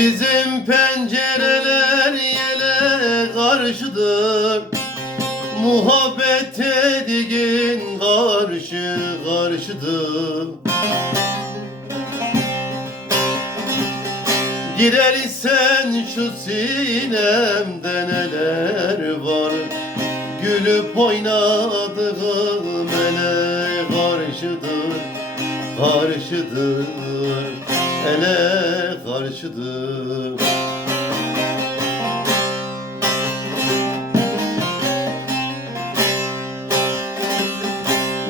Bizim pencereler yele karşıdır. Muhabbet edigin karşı karşıdır. Girer isen şu sinemde neler var? Gülüp oynadığım ele karşıdır Karşıdır, ele karşıdır.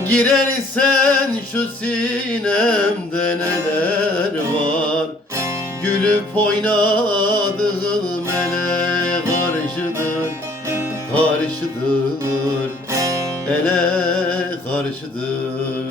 Girer isen şu sinemde neler var? Gülüp oynadığım ele karşıdır Karşıdır, ele karşıdır